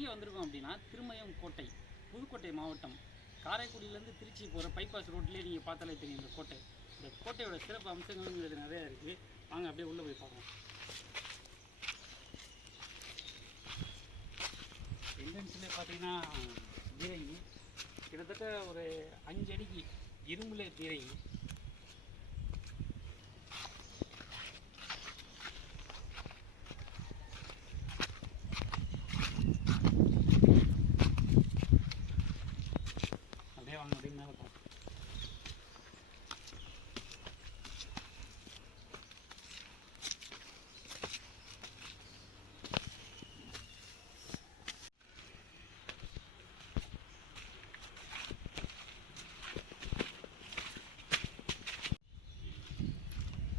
எங்கே வந்திருக்கோம் அப்படின்னா திருமயம் கோட்டை புதுக்கோட்டை மாவட்டம். காரைக்குடியிலேருந்து திருச்சி போகிற பைபாஸ் ரோட்லேயே நீங்கள் பார்த்தாலே தெரியும் இந்த கோட்டை. இந்த கோட்டையோட சிறப்பு அம்சங்கள்ங்கிறது நிறையா இருக்குது வாங்க அப்படியே உள்ளே போய் பார்ப்போம். என்ட்ரன்ஸில் பார்த்தீங்கன்னா பீரங்கி. கிட்டத்தட்ட ஒரு அஞ்சு அடிக்கு இரும்புல பீரங்கி அப்படியே வாங்க அப்படியே மேலே போகலாம்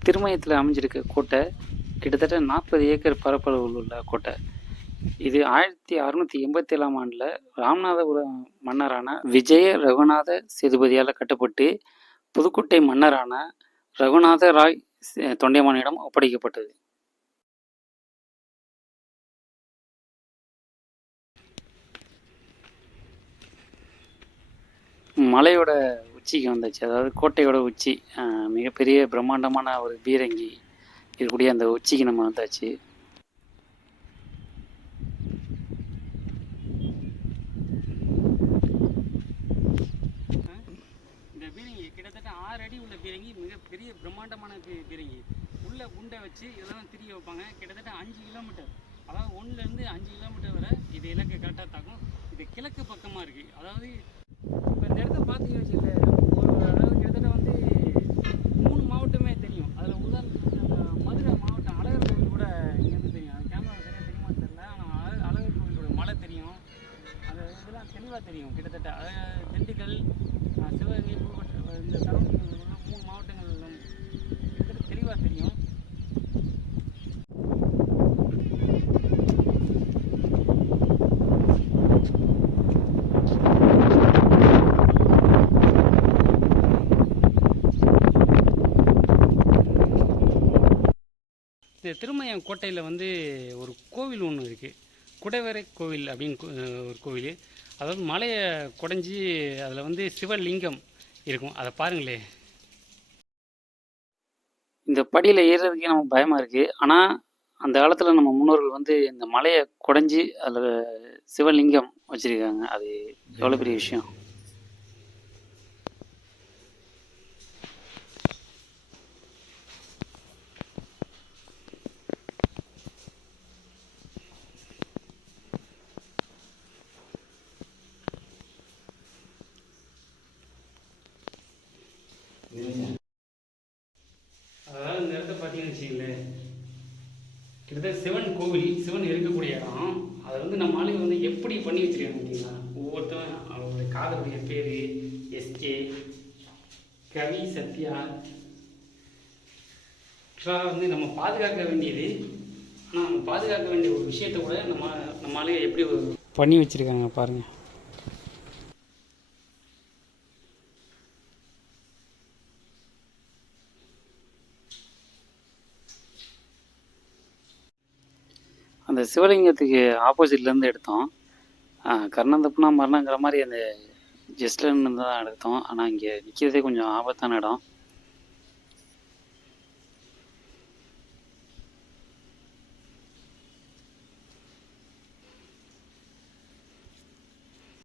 திருமயத்தில் அமைஞ்சிருக்க கோட்டை கிட்டத்தட்ட நாற்பது ஏக்கர் பரப்பளவில் உள்ள கோட்டை. இது ஆயிரத்தி அறுநூற்றி எண்பத்தி ஏழாம் ஆண்டில் ராமநாதபுரம் மன்னரான விஜய ரகுநாத சேதுபதியால் கட்டப்பட்டு புதுக்கோட்டை மன்னரான ரகுநாத ராய் தொண்டைமானிடம் ஒப்படைக்கப்பட்டது. மலையோட உச்சிக்கு வந்தாச்சு. அதாவது கோட்டையோட உச்சி மிகப்பெரிய பிரம்மாண்டமான ஒரு பீரங்கி இருக்கக்கூடிய அந்த உச்சிக்கு நம்ம வந்தாச்சு. இந்த பீரங்கி கிட்டத்தட்ட ஆறு அடி உள்ள பீரங்கி மிகப்பெரிய பிரம்மாண்டமான பீ- பீரங்கி. உள்ள குண்டை வச்சு இதெல்லாம் திரிய வைப்பாங்க. கிட்டத்தட்ட அஞ்சு கிலோமீட்டர். அதாவது ஒன்றுலேருந்து அஞ்சு கிலோமீட்டர் வரை இது இலக்கு கரெக்டாக தாக்கும். இது கிழக்கு பக்கமாக இருக்குது அதாவது இப்போ இந்த இடத்த பார்த்தீங்க வச்சுக்கல ஒரு அதாவது கிட்டத்தட்ட வந்து மூணு மாவட்டமே தெரியும் அதில் உதாரணத்துக்கு அந்த மதுரை மாவட்டம் அழகர் கோவில் கூட இங்கேருந்து தெரியும் அது கேமரா சரியாக தெரியுமா தெரியல ஆனால் அழ அழகர் கோவிலோட மலை தெரியும் அது இதெல்லாம் தெளிவாக தெரியும். கிட்டத்தட்ட திண்டுக்கல் சிவகங்கை இந்த சரௌண்டிங் மூணு மாவட்டங்கள் கிட்டத்தட்ட தெளிவாக தெரியும். இந்த திருமயம் கோட்டையில் வந்து ஒரு கோவில் ஒன்று இருக்குது குடைவரை கோவில் அப்படின்னு கோ- ஒரு கோவில். அதாவது மலையை குடைஞ்சி அதில் வந்து சிவலிங்கம் இருக்கும். அதை பாருங்களே. இந்த படியில் ஏறுறதுக்கே நமக்கு பயமாக இருக்குது ஆனால் அந்த காலத்தில் நம்ம முன்னோர்கள் வந்து இந்த மலையை குடைஞ்சி அதில் சிவலிங்கம் வச்சுருக்காங்க. அது எவ்வளோ பெரிய விஷயம்? பார்த்தீங்கன்னு வச்சுங்களேன் கிட்டத்தட்ட சிவன் கோவில் சிவன் இருக்கக்கூடிய இடம் அதை வந்து நம்ம ஆளுங்க வந்து எப்படி பண்ணி வச்சிருக்காங்க பார்த்தீங்களா? ஒவ்வொருத்தரும் அவருடைய காதலுடைய பேர் எஸ்கே கவி சத்யா. ஆக்சுவலாக வந்து நம்ம பாதுகாக்க வேண்டியது ஆனால் நம்ம பாதுகாக்க வேண்டிய ஒரு விஷயத்தை கூட நம்ம நம்ம எப்படி பண்ணி வச்சிருக்காங்க பாருங்கள் அந்த சிவலிங்கத்துக்கு ஆப்போசிட்லேருந்து எடுத்தோம். கர்ணந்தப்புனா மரணங்கிற மாதிரி அந்த ஜஸ்ட்லேருந்து தான் எடுத்தோம். ஆனால் இங்கே நிற்கிறதே கொஞ்சம் ஆபத்தான இடம்.